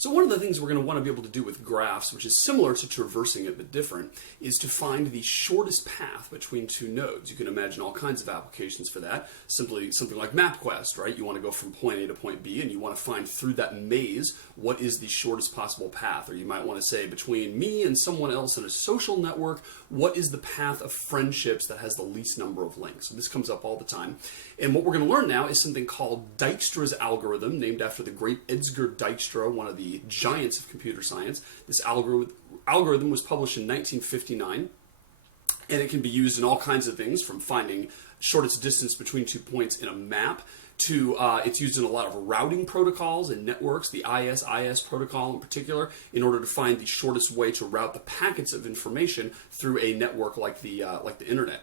So one of the things we're going to want to be able to do with graphs, which is similar to traversing it but different, is to find the shortest path between two nodes. You can imagine all kinds of applications for that. Simply something like MapQuest, right? You want to go from point A to point B, and you want to find through that maze what is the shortest possible path. Or you might want to say between me and someone else in a social network, what is the path of friendships that has the least number of links? So this comes up all the time. And what we're going to learn now is something called Dijkstra's algorithm, named after the great Edgar Dijkstra, one of the giants of computer science. This algorithm was published in 1959, and it can be used in all kinds of things, from finding shortest distance between 2 points in a map to it's used in a lot of routing protocols and networks, the IS protocol in particular, in order to find the shortest way to route the packets of information through a network like the internet.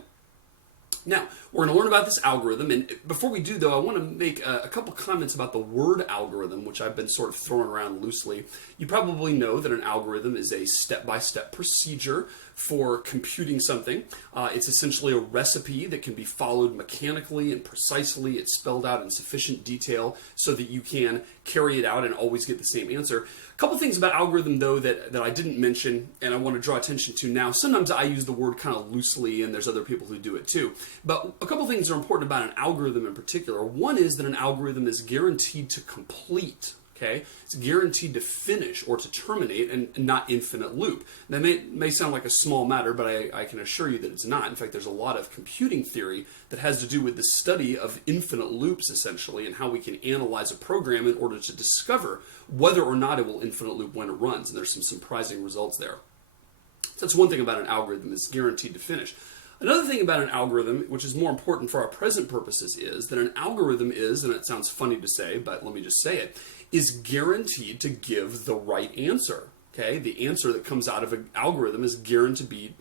Now, we're going to learn about this algorithm, and before we do, though, I want to make a couple comments about the word algorithm, which I've been sort of throwing around loosely. You probably know that an algorithm is a step-by-step procedure for computing something. It's essentially a recipe that can be followed mechanically and precisely. It's spelled out in sufficient detail so that you can carry it out and always get the same answer. A couple things about algorithm, though, that I didn't mention and I want to draw attention to now. Sometimes I use the word kind of loosely, and there's other people who do it too. But a couple things are important about an algorithm in particular. One is that an algorithm is guaranteed to complete. Okay, it's guaranteed to finish or to terminate and not infinite loop. That may sound like a small matter, but I can assure you that it's not. In fact, there's a lot of computing theory that has to do with the study of infinite loops, essentially, and how we can analyze a program in order to discover whether or not it will infinite loop when it runs. And there's some surprising results there. So that's one thing about an algorithm, it's guaranteed to finish. Another thing about an algorithm, which is more important for our present purposes, is that an algorithm is, and it sounds funny to say, but let me just say it, is guaranteed to give the right answer. Okay, the answer that comes out of an algorithm is guaranteed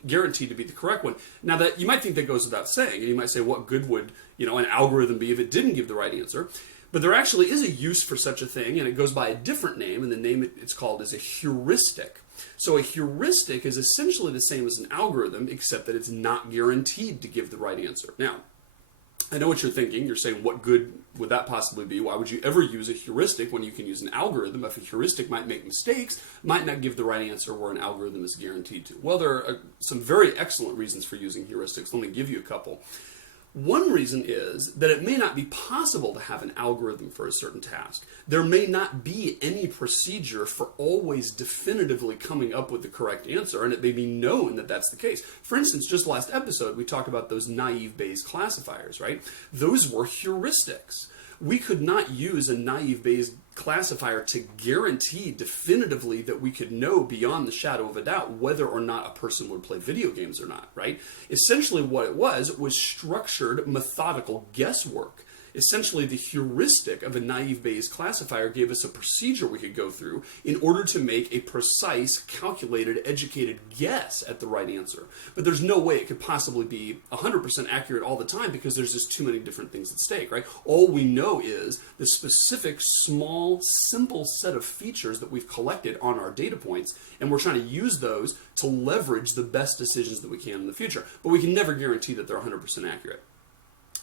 to be the correct one. Now, that you might think that goes without saying, and you might say, what good would an algorithm be if it didn't give the right answer? But there actually is a use for such a thing, and it goes by a different name, and the name it's called is a heuristic. So a heuristic is essentially the same as an algorithm, except that it's not guaranteed to give the right answer. Now, I know what you're thinking. You're saying, what good would that possibly be? Why would you ever use a heuristic when you can use an algorithm? If a heuristic might make mistakes, might not give the right answer where an algorithm is guaranteed to. Well, there are some very excellent reasons for using heuristics. Let me give you a couple. One reason is that it may not be possible to have an algorithm for a certain task. There may not be any procedure for always definitively coming up with the correct answer, and it may be known that that's the case. For instance, just last episode, we talked about those naive Bayes classifiers, right? Those were heuristics. We could not use a naive Bayes classifier to guarantee definitively that we could know beyond the shadow of a doubt whether or not a person would play video games or not, right? Essentially what it was structured, methodical guesswork. Essentially, the heuristic of a naive Bayes classifier gave us a procedure we could go through in order to make a precise, calculated, educated guess at the right answer. But there's no way it could possibly be 100% accurate all the time because there's just too many different things at stake, right? All we know is the specific, small, simple set of features that we've collected on our data points, and we're trying to use those to leverage the best decisions that we can in the future. But we can never guarantee that they're 100% accurate.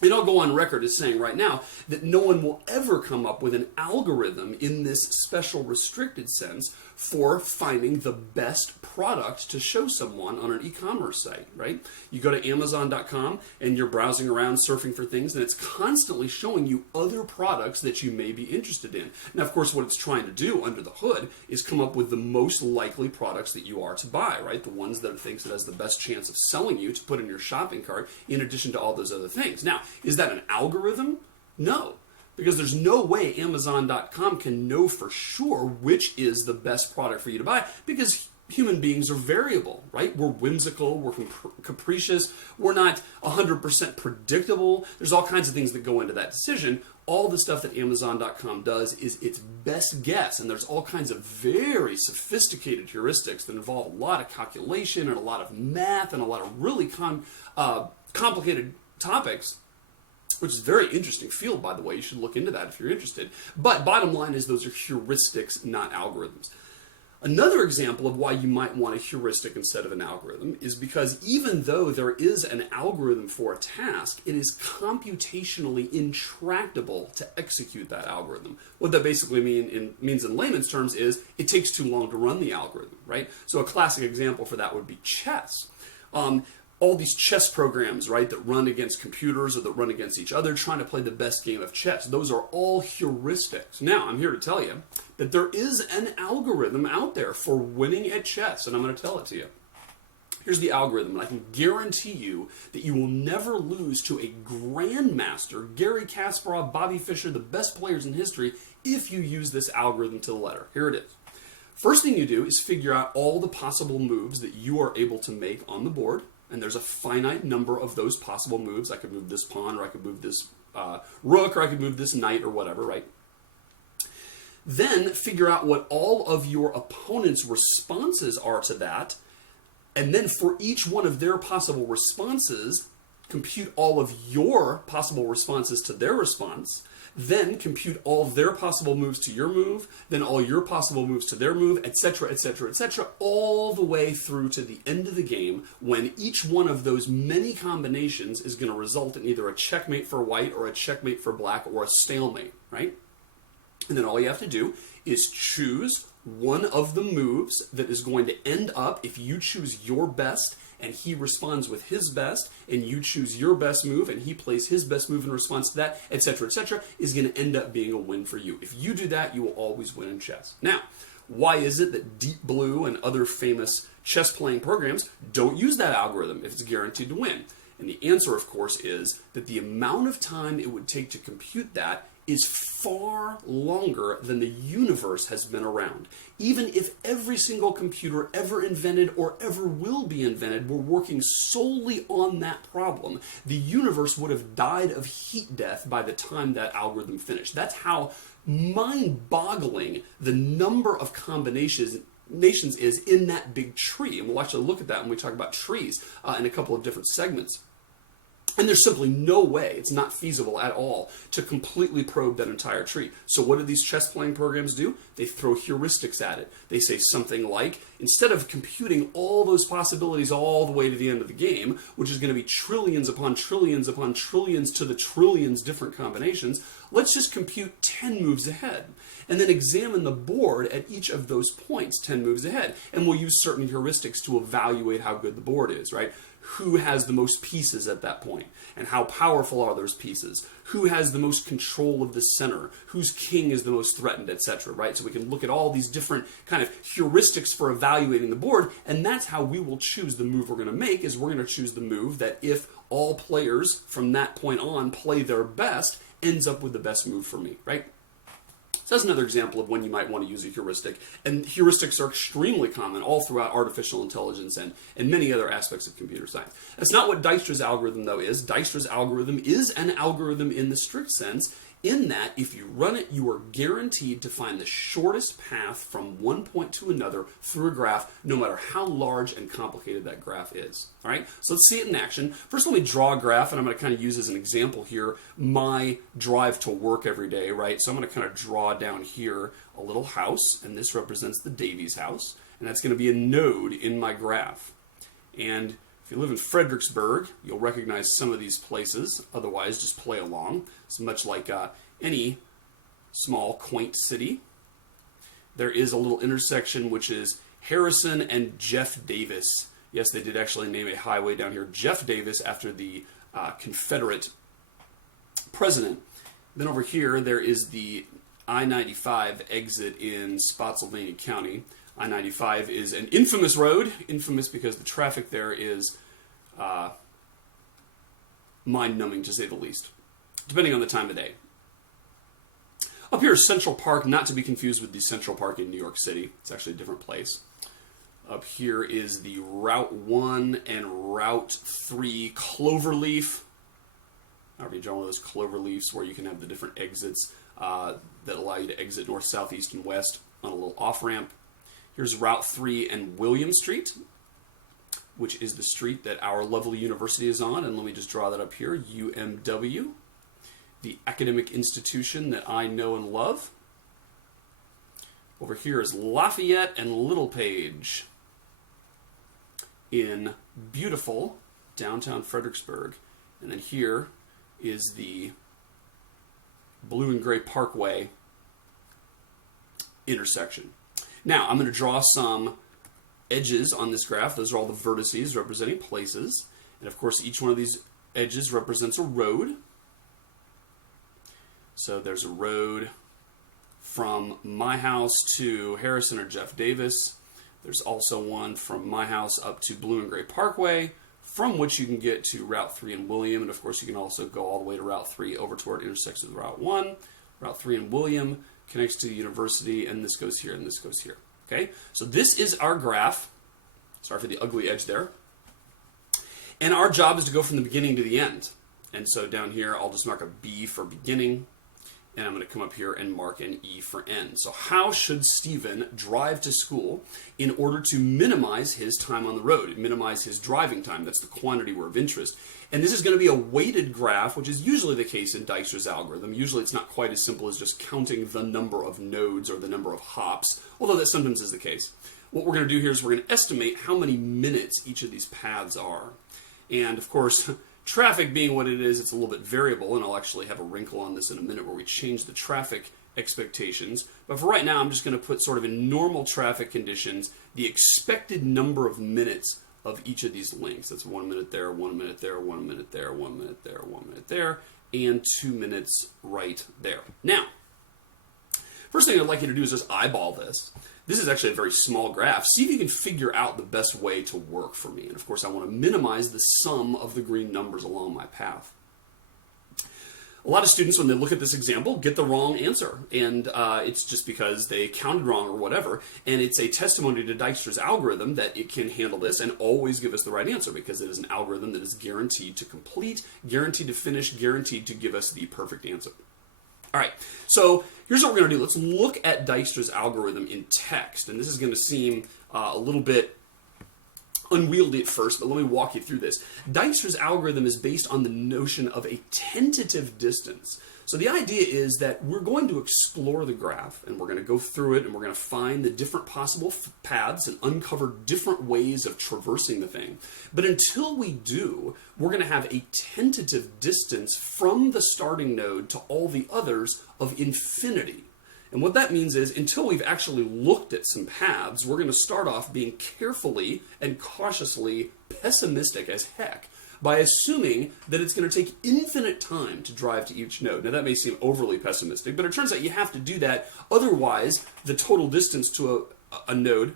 And I'll go on record as saying right now that no one will ever come up with an algorithm in this special restricted sense for finding the best product to show someone on an e-commerce site, right? You go to Amazon.com and you're browsing around surfing for things, and it's constantly showing you other products that you may be interested in. Now, of course, what it's trying to do under the hood is come up with the most likely products that you are to buy, right? The ones that it thinks it has the best chance of selling you to put in your shopping cart in addition to all those other things. Now, is that an algorithm? No. Because there's no way Amazon.com can know for sure which is the best product for you to buy, because human beings are variable, right? We're whimsical, we're capricious, we're not 100% predictable. There's all kinds of things that go into that decision. All the stuff that Amazon.com does is its best guess, and there's all kinds of very sophisticated heuristics that involve a lot of calculation and a lot of math and a lot of really complicated topics, which is a very interesting field, by the way. You should look into that if you're interested. But bottom line is those are heuristics, not algorithms. Another example of why you might want a heuristic instead of an algorithm is because even though there is an algorithm for a task, it is computationally intractable to execute that algorithm. What that basically means in layman's terms is it takes too long to run the algorithm, right? So a classic example for that would be chess. All these chess programs, right, that run against computers or that run against each other trying to play the best game of chess, those are all heuristics. Now, I'm here to tell you that there is an algorithm out there for winning at chess, and I'm going to tell it to you. Here's the algorithm, and I can guarantee you that you will never lose to a grandmaster, Garry Kasparov, Bobby Fischer, the best players in history, if you use this algorithm to the letter. Here it is. First thing you do is figure out all the possible moves that you are able to make on the board. And there's a finite number of those possible moves. I could move this pawn, or I could move this rook, or I could move this knight, or whatever, right? Then figure out what all of your opponent's responses are to that. And then for each one of their possible responses, compute all of your possible responses to their response. Then compute all of their possible moves to your move, then all your possible moves to their move, etc., etc., etc., all the way through to the end of the game, when each one of those many combinations is going to result in either a checkmate for white or a checkmate for black or a stalemate, right? And then all you have to do is choose one of the moves that is going to end up, if you choose your best and he responds with his best, and you choose your best move, and he plays his best move in response to that, etc., is going to end up being a win for you. If you do that, you will always win in chess. Now, why is it that Deep Blue and other famous chess-playing programs don't use that algorithm if it's guaranteed to win? And the answer, of course, is that the amount of time it would take to compute that is far longer than the universe has been around. Even if every single computer ever invented or ever will be invented were working solely on that problem, the universe would have died of heat death by the time that algorithm finished. That's how mind-boggling the number of combinations is in that big tree. And we'll actually look at that when we talk about trees in a couple of different segments. And there's simply no way, it's not feasible at all, to completely probe that entire tree. So what do these chess-playing programs do? They throw heuristics at it. They say something like, instead of computing all those possibilities all the way to the end of the game, which is going to be trillions upon trillions upon trillions to the trillions different combinations, let's just compute 10 moves ahead. And then examine the board at each of those points 10 moves ahead. And we'll use certain heuristics to evaluate how good the board is, right? Who has the most pieces at that point, and how powerful are those pieces? Who has the most control of the center? Whose king is the most threatened, etc., right? So we can look at all these different kind of heuristics for evaluating the board, and that's how we will choose the move we're going to make, is we're going to choose the move that if all players from that point on play their best, ends up with the best move for me, right? So that's another example of when you might want to use a heuristic. And heuristics are extremely common all throughout artificial intelligence and many other aspects of computer science. That's not what Dijkstra's algorithm, though, is. Dijkstra's algorithm is an algorithm in the strict sense, in that if you run it, you are guaranteed to find the shortest path from one point to another through a graph, no matter how large and complicated that graph is. All right, so let's see it in action. First, let me draw a graph, and I'm going to kind of use as an example here my drive to work every day, right? So I'm going to kind of draw down here a little house, and this represents the Davies house, and that's going to be a node in my graph. And if you live in Fredericksburg, you'll recognize some of these places. Otherwise, just play along. It's much like any small, quaint city. There is a little intersection which is Harrison and Jeff Davis. Yes, they did actually name a highway down here, Jeff Davis, after the Confederate president. Then over here, there is the I-95 exit in Spotsylvania County. I-95 is an infamous road, infamous because the traffic there is mind-numbing, to say the least, depending on the time of day. Up here is Central Park, not to be confused with the Central Park in New York City. It's actually a different place. Up here is the Route 1 and Route 3 Cloverleaf. However you draw one of those clover leaves where you can have the different exits that allow you to exit north, south, east, and west on a little off-ramp. Here's Route 3 and William Street, which is the street that our lovely university is on. And let me just draw that up here, UMW, the academic institution that I know and love. Over here is Lafayette and Littlepage in beautiful downtown Fredericksburg. And then here is the Blue and Gray Parkway intersection. Now, I'm going to draw some edges on this graph. Those are all the vertices representing places. And of course, each one of these edges represents a road. So there's a road from my house to Harrison or Jeff Davis. There's also one from my house up to Blue and Gray Parkway, from which you can get to Route 3 and William. And of course, you can also go all the way to Route 3 over to where it intersects with Route 1. Route 3 and William connects to the university, and this goes here and this goes here. Okay, so this is our graph. Sorry for the ugly edge there. And our job is to go from the beginning to the end. And so down here, I'll just mark a B for beginning, and I'm going to come up here and mark an E for end. So how should Stephen drive to school in order to minimize his time on the road, minimize his driving time? That's the quantity we're of interest. And this is going to be a weighted graph, which is usually the case in Dijkstra's algorithm. Usually it's not quite as simple as just counting the number of nodes or the number of hops, although that sometimes is the case. What we're going to do here is we're going to estimate how many minutes each of these paths are. And of course, traffic being what it is, it's a little bit variable, and I'll actually have a wrinkle on this in a minute where we change the traffic expectations. But for right now, I'm just going to put sort of in normal traffic conditions the expected number of minutes of each of these links. That's 1 minute there, 1 minute there, 1 minute there, 1 minute there, 1 minute there, and 2 minutes right there. Now, first thing I'd like you to do is just eyeball this. This is actually a very small graph. See if you can figure out the best way to work for me. And of course, I want to minimize the sum of the green numbers along my path. A lot of students, when they look at this example, get the wrong answer. And it's just because they counted wrong or whatever. And it's a testimony to Dijkstra's algorithm that it can handle this and always give us the right answer, because it is an algorithm that is guaranteed to complete, guaranteed to finish, guaranteed to give us the perfect answer. All right, so here's what we're going to do. Let's look at Dijkstra's algorithm in text. And this is going to seem a little bit unwieldy at first, but let me walk you through this. Dijkstra's algorithm is based on the notion of a tentative distance. So the idea is that we're going to explore the graph, and we're going to go through it, and we're going to find the different possible paths and uncover different ways of traversing the thing. But until we do, we're going to have a tentative distance from the starting node to all the others of infinity. And what that means is, until we've actually looked at some paths, we're going to start off being carefully and cautiously pessimistic as heck by assuming that it's going to take infinite time to drive to each node. Now, that may seem overly pessimistic, but it turns out you have to do that. Otherwise, the total distance to a node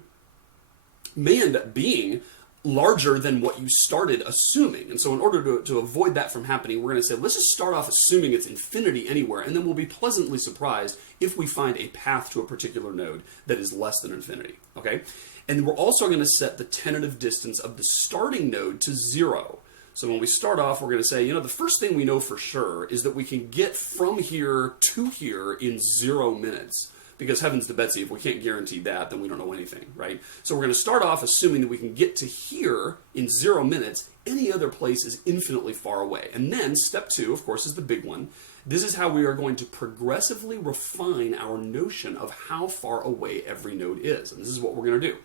may end up being larger than what you started assuming. And so in order to avoid that from happening, we're going to say, let's just start off assuming it's infinity anywhere, and then we'll be pleasantly surprised if we find a path to a particular node that is less than infinity. Okay? And we're also going to set the tentative distance of the starting node to 0. So when we start off, we're going to say, the first thing we know for sure is that we can get from here to here in 0 minutes. Because heavens to Betsy, if we can't guarantee that, then we don't know anything, right? So we're going to start off assuming that we can get to here in 0 minutes. Any other place is infinitely far away. And then step 2, of course, is the big one. This is how we are going to progressively refine our notion of how far away every node is. And this is what we're going to do.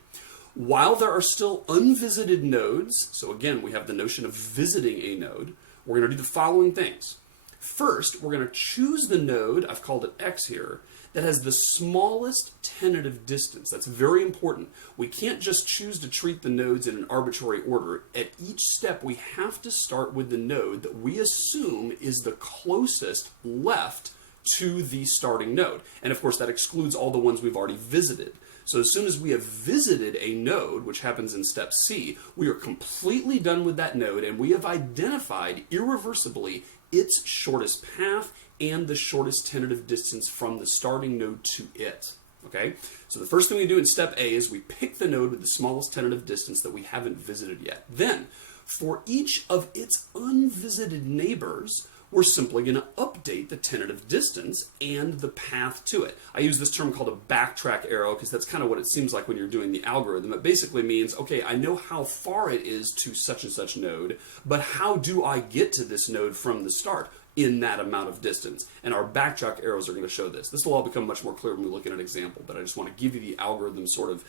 While there are still unvisited nodes, so again, we have the notion of visiting a node, we're going to do the following things. First, we're going to choose the node, I've called it X here, that has the smallest tentative distance. That's very important. We can't just choose to treat the nodes in an arbitrary order. At each step, we have to start with the node that we assume is the closest left to the starting node. And of course, that excludes all the ones we've already visited. So as soon as we have visited a node, which happens in step C, we are completely done with that node, and we have identified irreversibly its shortest path and the shortest tentative distance from the starting node to it. Okay? So the first thing we do in step A is we pick the node with the smallest tentative distance that we haven't visited yet. Then, for each of its unvisited neighbors, we're simply going to update the tentative distance and the path to it. I use this term called a backtrack arrow because that's kind of what it seems like when you're doing the algorithm. It basically means, okay, I know how far it is to such and such node, but how do I get to this node from the start? in that amount of distance. And our backtrack arrows are going to show this. This will all become much more clear when we look at an example, but I just want to give you the algorithm, sort of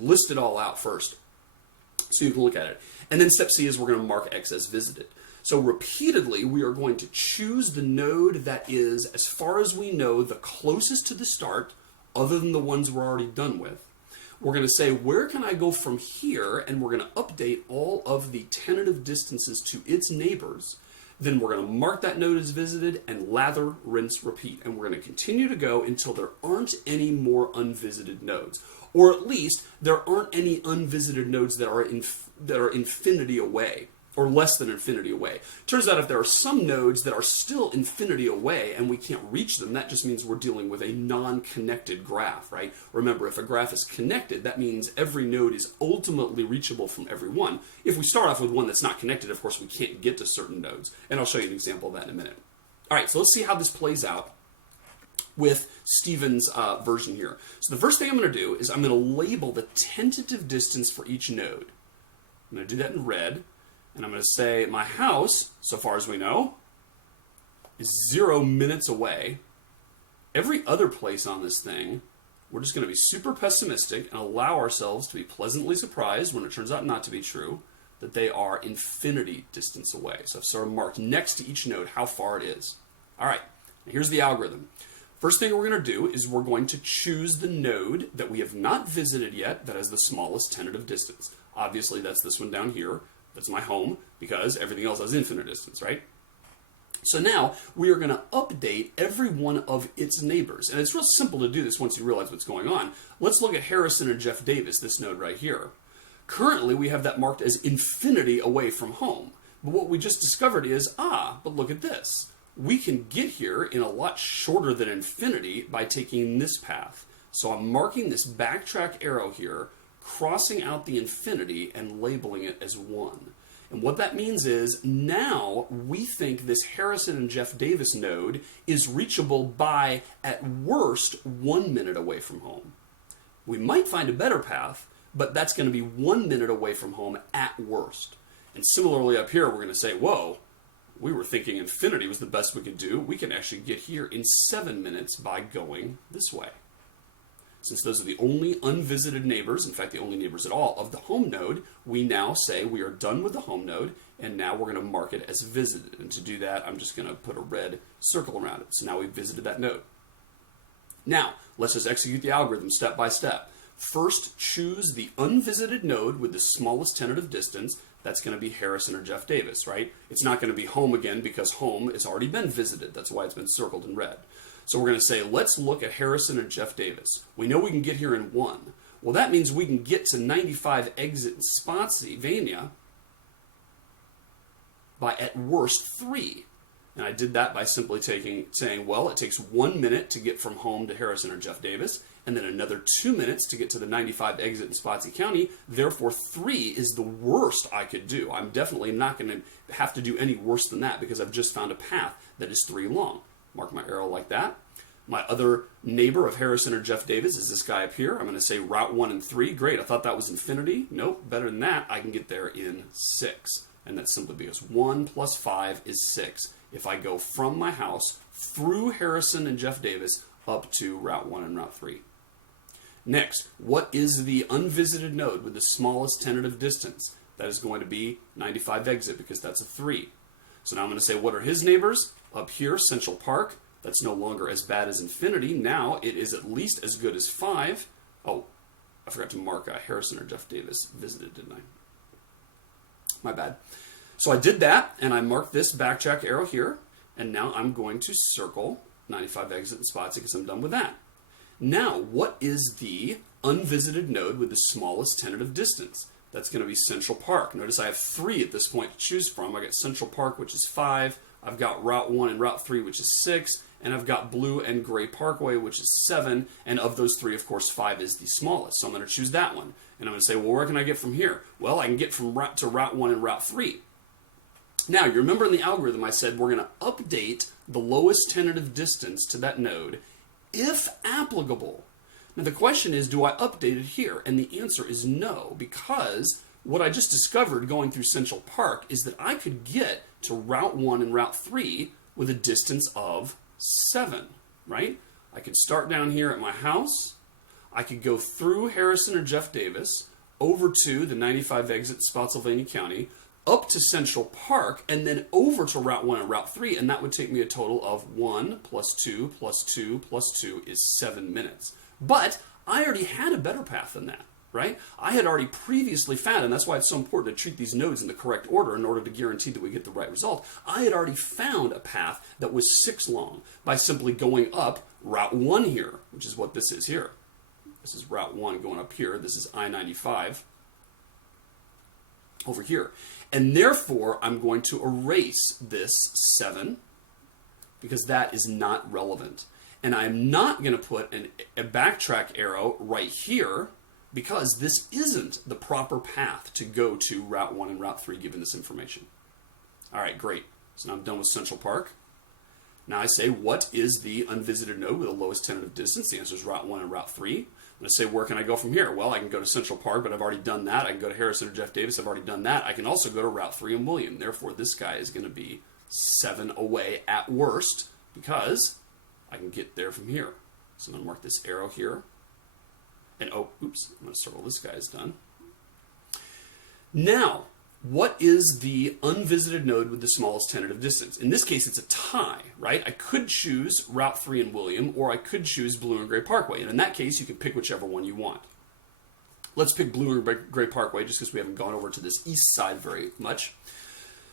list it all out first so you can look at it. And then step C is we're going to mark X as visited. So repeatedly, we are going to choose the node that is, as far as we know, the closest to the start, other than the ones we're already done with. We're going to say, where can I go from here? And we're going to update all of the tentative distances to its neighbors. Then we're going to mark that node as visited and lather, rinse, repeat. And we're going to continue to go until there aren't any more unvisited nodes. Or at least there aren't any unvisited nodes that are infinity away, or less than infinity away. Turns out if there are some nodes that are still infinity away and we can't reach them, that just means we're dealing with a non-connected graph, right? Remember, if a graph is connected, that means every node is ultimately reachable from every one. If we start off with one that's not connected, of course, we can't get to certain nodes. And I'll show you an example of that in a minute. All right, so let's see how this plays out with Stephen's version here. So the first thing I'm going to do is I'm going to label the tentative distance for each node. I'm going to do that in red. And I'm going to say my house, so far as we know, is 0 minutes away. Every other place on this thing, we're just going to be super pessimistic and allow ourselves to be pleasantly surprised when it turns out not to be true, that they are infinity distance away. So I've sort of marked next to each node how far it is. All right, now here's the algorithm. First thing we're going to do is we're going to choose the node that we have not visited yet that has the smallest tentative distance. Obviously, that's this one down here. That's my home, because everything else has infinite distance, right? So now we are going to update every one of its neighbors. And it's real simple to do this once you realize what's going on. Let's look at Harrison and Jeff Davis, this node right here. Currently, we have that marked as infinity away from home. But what we just discovered is, but look at this. We can get here in a lot shorter than infinity by taking this path. So I'm marking this backtrack arrow here, crossing out the infinity and labeling it as 1. And what that means is now we think this Harrison and Jeff Davis node is reachable by, at worst, 1 minute away from home. We might find a better path, but that's going to be 1 minute away from home at worst. And similarly up here, we're going to say, whoa, we were thinking infinity was the best we could do. We can actually get here in 7 minutes by going this way. Since those are the only unvisited neighbors, in fact the only neighbors at all, of the home node, we now say we are done with the home node, and now we're going to mark it as visited. And to do that, I'm just going to put a red circle around it. So now we've visited that node. Now, let's just execute the algorithm step by step. First, choose the unvisited node with the smallest tentative distance. That's going to be Harrison or Jeff Davis, right? It's not going to be home again because home has already been visited. That's why it's been circled in red. So we're going to say, let's look at Harrison and Jeff Davis. We know we can get here in 1. Well, that means we can get to 95 exit in Spotsylvania by, at worst, 3. And I did that by simply saying, well, it takes 1 minute to get from home to Harrison or Jeff Davis, and then another 2 minutes to get to the 95 exit in Spotsy County. Therefore, 3 is the worst I could do. I'm definitely not going to have to do any worse than that because I've just found a path that is 3 long. Mark my arrow like that. My other neighbor of Harrison or Jeff Davis is this guy up here. I'm going to say route 1 and 3. Great, I thought that was infinity. Nope, better than that. I can get there in 6. And that's simply because 1 plus 5 is 6. If I go from my house through Harrison and Jeff Davis up to route 1 and route 3. Next, what is the unvisited node with the smallest tentative distance? That is going to be 95 exit because that's a 3. So now I'm going to say, what are his neighbors? Up here, Central Park. That's no longer as bad as infinity. Now it is at least as good as 5. Oh, I forgot to mark Harrison or Jeff Davis visited, didn't I? My bad. So I did that, and I marked this backtrack arrow here, and now I'm going to circle 95 exit and Spotsy because I'm done with that. Now, what is the unvisited node with the smallest tentative distance? That's going to be Central Park. Notice I have 3 at this point to choose from. I got Central Park, which is 5. I've got Route 1 and Route 3, which is 6. And I've got Blue and Gray Parkway, which is 7. And of those 3, of course, 5 is the smallest. So I'm going to choose that one. And I'm going to say, well, where can I get from here? Well, I can get from to Route 1 and Route 3. Now, you remember in the algorithm I said we're going to update the lowest tentative distance to that node if applicable. Now, the question is, do I update it here? And the answer is no, because what I just discovered going through Central Park is that I could get to Route 1 and Route 3 with a distance of 7, right? I could start down here at my house. I could go through Harrison or Jeff Davis, over to the 95 exit Spotsylvania County, up to Central Park, and then over to Route 1 and Route 3, and that would take me a total of 1 plus 2 plus 2 plus 2 is 7 minutes. But I already had a better path than that, right? I had already previously found, and that's why it's so important to treat these nodes in the correct order in order to guarantee that we get the right result. I had already found a path that was 6 long by simply going up Route 1 here, which is what this is here. This is Route 1 going up here. This is I-95 over here. And therefore, I'm going to erase this 7 because that is not relevant. And I'm not going to put a backtrack arrow right here because this isn't the proper path to go to Route 1 and Route 3 given this information. All right, great. So now I'm done with Central Park. Now I say, what is the unvisited node with the lowest tentative distance? The answer is Route 1 and Route 3. I'm going to say, where can I go from here? Well, I can go to Central Park, but I've already done that. I can go to Harrison or Jeff Davis. I've already done that. I can also go to Route 3 and William. Therefore, this guy is going to be 7 away at worst because I can get there from here. So I'm going to mark this arrow here. And, oh, oops, I'm going to circle this guy is done. Now, what is the unvisited node with the smallest tentative distance? In this case, it's a tie, right? I could choose Route 3 and William, or I could choose Blue and Gray Parkway. And in that case, you can pick whichever one you want. Let's pick Blue and Gray Parkway just because we haven't gone over to this east side very much.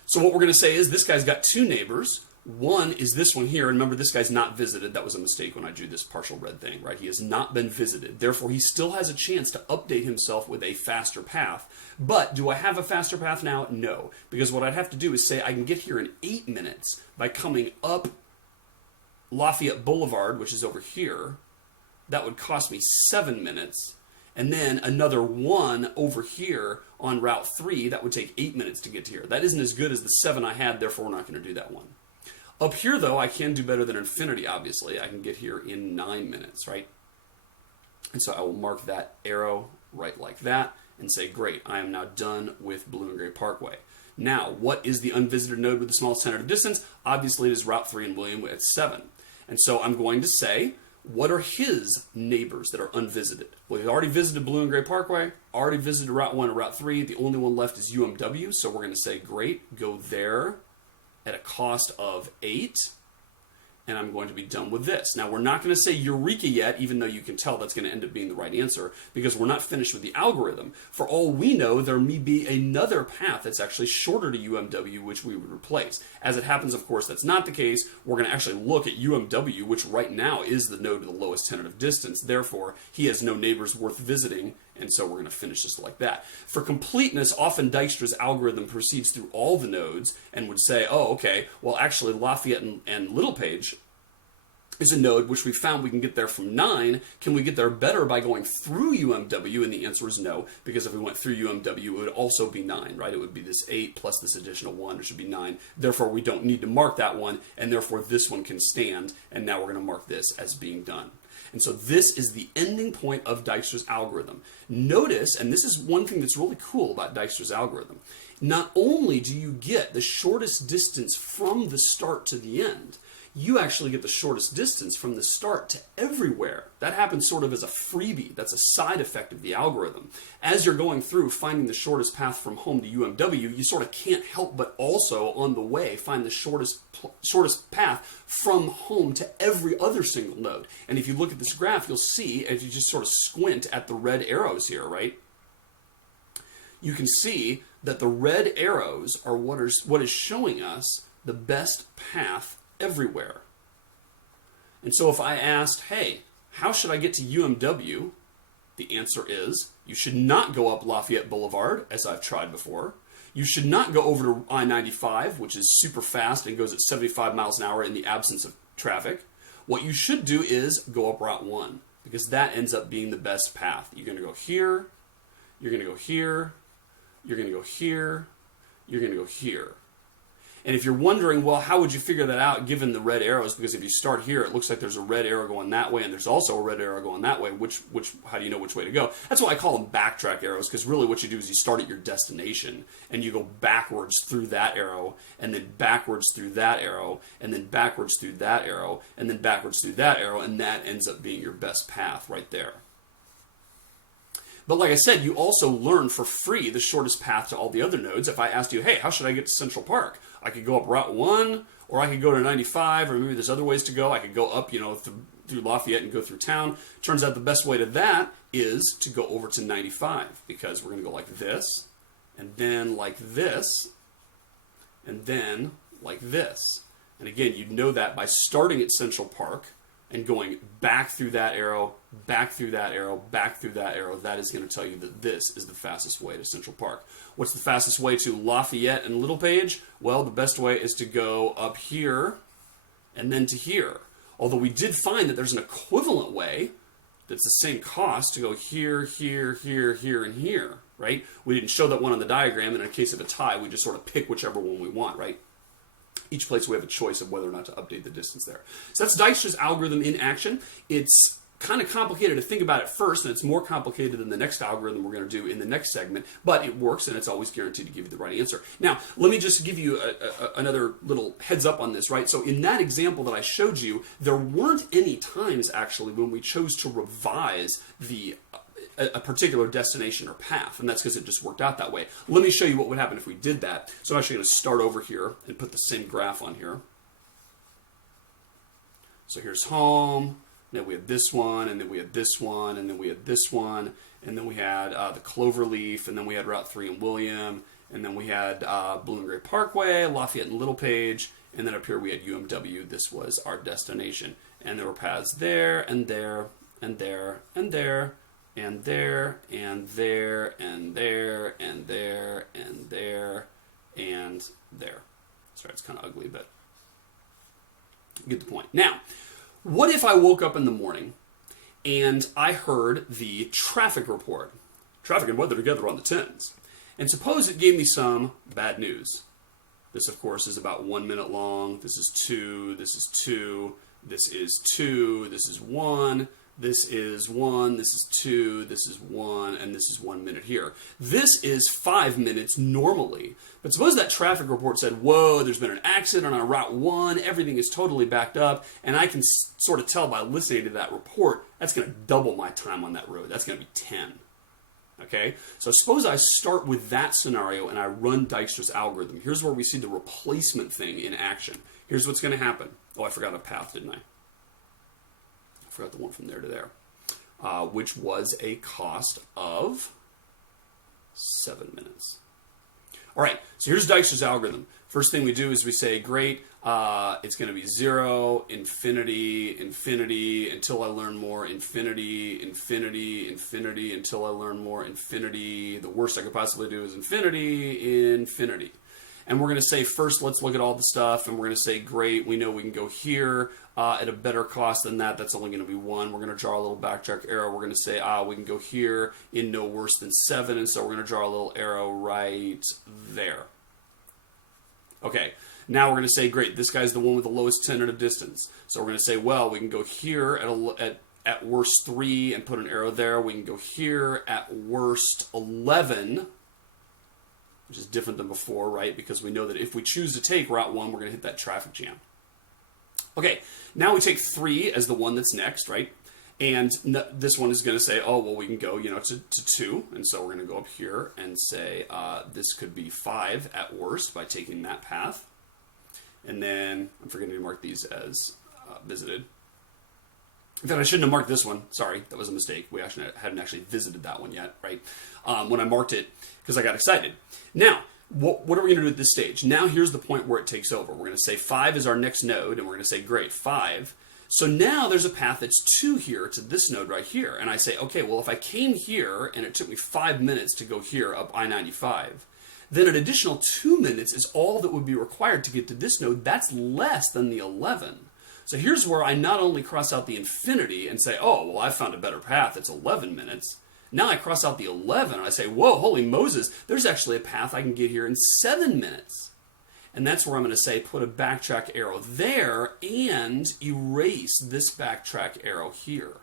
So what we're going to say is this guy's got 2 neighbors. One is this one here. Remember, this guy's not visited. That was a mistake when I drew this partial red thing, right? He has not been visited. Therefore, he still has a chance to update himself with a faster path. But do I have a faster path now? No. Because what I'd have to do is say I can get here in 8 minutes by coming up Lafayette Boulevard, which is over here. That would cost me 7 minutes. And then another 1 over here on Route 3. That would take 8 minutes to get to here. That isn't as good as the 7 I had. Therefore, we're not going to do that one. Up here, though, I can do better than infinity, obviously. I can get here in 9 minutes, right? And so I will mark that arrow right like that and say, great, I am now done with Blue and Gray Parkway. Now, what is the unvisited node with the smallest tentative distance? Obviously, it is Route 3 and William at 7. And so I'm going to say, what are his neighbors that are unvisited? Well, he's already visited Blue and Gray Parkway, already visited Route 1 and Route 3. The only one left is UMW, so we're going to say, great, go there at a cost of 8, and I'm going to be done with this. Now, we're not going to say Eureka yet, even though you can tell that's going to end up being the right answer, because we're not finished with the algorithm. For all we know, there may be another path that's actually shorter to UMW, which we would replace. As it happens, of course, that's not the case. We're going to actually look at UMW, which right now is the node with the lowest tentative distance. Therefore, he has no neighbors worth visiting, and so we're going to finish this like that. For completeness, often Dijkstra's algorithm proceeds through all the nodes and would say, oh, okay, well, actually, Lafayette and Littlepage is a node which we found we can get there from 9. Can we get there better by going through UMW? And the answer is no, because if we went through UMW, it would also be 9, right? It would be this 8 plus this additional 1, which would be 9. Therefore, we don't need to mark that one, and therefore this one can stand, and now we're going to mark this as being done. And so this is the ending point of Dijkstra's algorithm. Notice, and this is one thing that's really cool about Dijkstra's algorithm, not only do you get the shortest distance from the start to the end, you actually get the shortest distance from the start to everywhere. That happens sort of as a freebie. That's a side effect of the algorithm. As you're going through finding the shortest path from home to UMW, you sort of can't help but also on the way find the shortest path from home to every other single node. And if you look at this graph, you'll see, if you just sort of squint at the red arrows here, right? You can see that the red arrows are what is showing us the best path everywhere. And so if I asked, hey, how should I get to UMW? The answer is, you should not go up Lafayette Boulevard, as I've tried before. You should not go over to I-95, which is super fast and goes at 75 miles an hour in the absence of traffic. What you should do is go up Route 1, because that ends up being the best path. You're going to go here, you're going to go here, you're going to go here, you're going to go here. And if you're wondering, well, how would you figure that out given the red arrows? Because if you start here, it looks like there's a red arrow going that way, and there's also a red arrow going that way. How do you know which way to go? That's why I call them backtrack arrows, because really what you do is you start at your destination, and you go backwards through that arrow, and then backwards through that arrow, and then backwards through that arrow, and then backwards through that arrow, and that ends up being your best path right there. But like I said, you also learn for free the shortest path to all the other nodes. If I asked you, hey, how should I get to Central Park? I could go up Route 1, or I could go to 95, or maybe there's other ways to go. I could go up, through Lafayette and go through town. Turns out the best way to that is to go over to 95, because we're going to go like this, and then like this, and then like this. And again, you'd know that by starting at Central Park and going back through that arrow, back through that arrow, back through that arrow. That is going to tell you that this is the fastest way to Central Park. What's the fastest way to Lafayette and Littlepage? Well, the best way is to go up here and then to here. Although we did find that there's an equivalent way that's the same cost to go here, here, here, here, and here, right? We didn't show that one on the diagram, and in case of a tie, we just sort of pick whichever one we want, right? Each place we have a choice of whether or not to update the distance there. So that's Dijkstra's algorithm in action. It's kind of complicated to think about at first, and it's more complicated than the next algorithm we're going to do in the next segment, but it works, and it's always guaranteed to give you the right answer. Now, let me just give you another little heads up on this, right? So in that example that I showed you, there weren't any times, actually, when we chose to revise a particular destination or path, and that's because it just worked out that way. Let me show you what would happen if we did that. So I'm actually going to start over here and put the same graph on here. So here's home, then we had this one, and then we had this one, and then we had this one, and then we had the Cloverleaf, and then we had Route 3 in William, and then we had Blue and Gray Parkway, Lafayette and Littlepage, and then up here we had UMW. This was our destination. And there were paths there, and there, and there, and there, and there, and there, and there, and there, and there, and there. Sorry, it's kind of ugly, but you get the point. Now, what if I woke up in the morning and I heard the traffic report? Traffic and weather together on the 10s. And suppose it gave me some bad news. This, of course, is about 1 minute long. This is 2. This is 2. This is 2. This is 1. This is 1, this is 2, this is 1, and this is 1 minute here. This is 5 minutes normally. But suppose that traffic report said, whoa, there's been an accident on Route 1, everything is totally backed up, and I can sort of tell by listening to that report, that's going to double my time on that road. That's going to be 10. Okay? So suppose I start with that scenario and I run Dijkstra's algorithm. Here's where we see the replacement thing in action. Here's what's going to happen. Oh, I forgot a path, didn't I? Forgot the one from there to there, which was a cost of 7 minutes. All right, so here's Dijkstra's algorithm. First thing we do is we say, great, it's going to be 0, infinity, infinity, until I learn more, infinity, infinity, infinity, until I learn more, infinity. The worst I could possibly do is infinity, infinity. And we're going to say, first, let's look at all the stuff, and we're going to say, great, we know we can go here at a better cost than that. That's only going to be 1. We're going to draw a little backtrack arrow. We're going to say, we can go here in no worse than 7, and so we're going to draw a little arrow right there. Okay, now we're going to say, great, this guy's the one with the lowest tentative distance. So we're going to say, well, we can go here at worst 3 and put an arrow there. We can go here at worst 11, which is different than before, right? Because we know that if we choose to take Route 1, we're going to hit that traffic jam. Okay, now we take 3 as the one that's next, right? And this one is going to say, oh, well, we can go, to 2. And so we're going to go up here and say this could be 5 at worst by taking that path. And then I'm forgetting to mark these as visited. In fact, I shouldn't have marked this one. Sorry, that was a mistake. We actually hadn't actually visited that one yet, right? When I marked it, because I got excited. Now, what are we going to do at this stage? Now here's the point where it takes over. We're going to say 5 is our next node, and we're going to say, great, 5. So now there's a path that's 2 here to this node right here. And I say, okay, well, if I came here, and it took me 5 minutes to go here up I-95, then an additional 2 minutes is all that would be required to get to this node. That's less than the 11. So here's where I not only cross out the infinity and say, oh, well, I found a better path. It's 11 minutes. Now I cross out the 11 and I say, whoa, holy Moses, there's actually a path I can get here in 7 minutes. And that's where I'm going to say put a backtrack arrow there and erase this backtrack arrow here.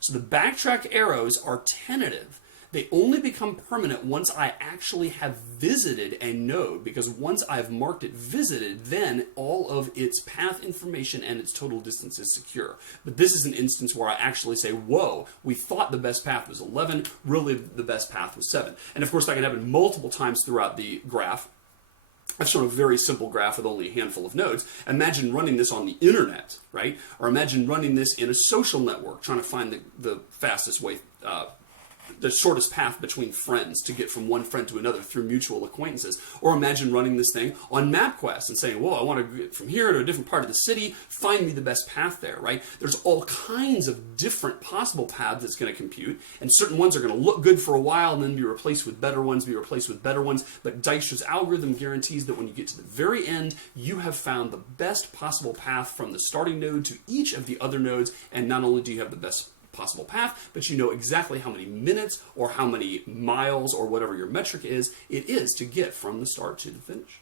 So the backtrack arrows are tentative. They only become permanent once I actually have visited a node, because once I've marked it visited, then all of its path information and its total distance is secure. But this is an instance where I actually say, whoa, we thought the best path was 11, really the best path was 7. And of course that can happen multiple times throughout the graph. I've shown a very simple graph with only a handful of nodes. Imagine running this on the internet, right? Or imagine running this in a social network, trying to find the fastest way, the shortest path between friends to get from one friend to another through mutual acquaintances. Or imagine running this thing on MapQuest and saying, whoa, I want to get from here to a different part of the city, find me the best path there, right? There's all kinds of different possible paths it's going to compute, and certain ones are going to look good for a while and then be replaced with better ones, but Dijkstra's algorithm guarantees that when you get to the very end, you have found the best possible path from the starting node to each of the other nodes, and not only do you have the best possible path, but you know exactly how many minutes or how many miles or whatever your metric is, it is to get from the start to the finish.